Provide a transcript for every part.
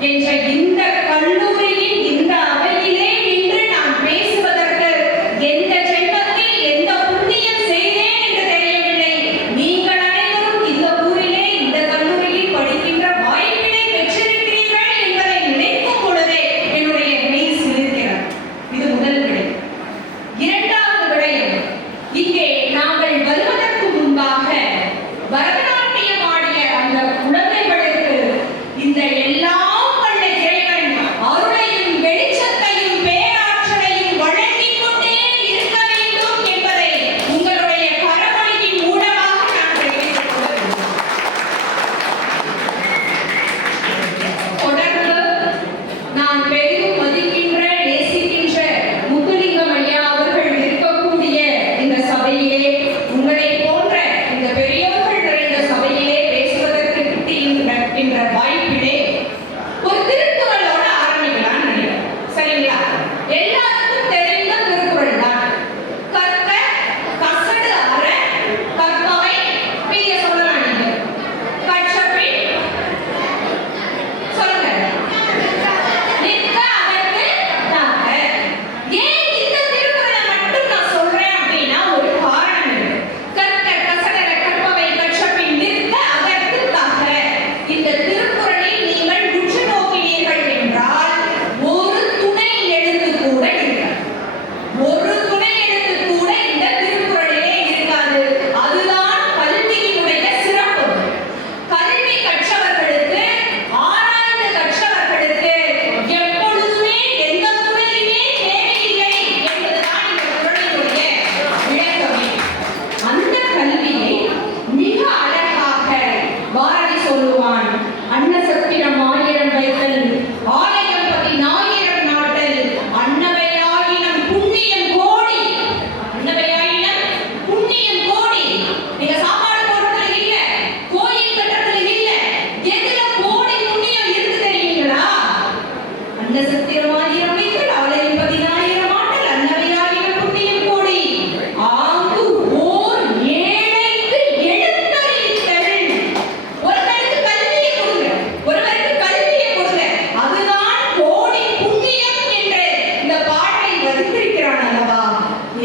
den Jagin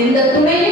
ainda também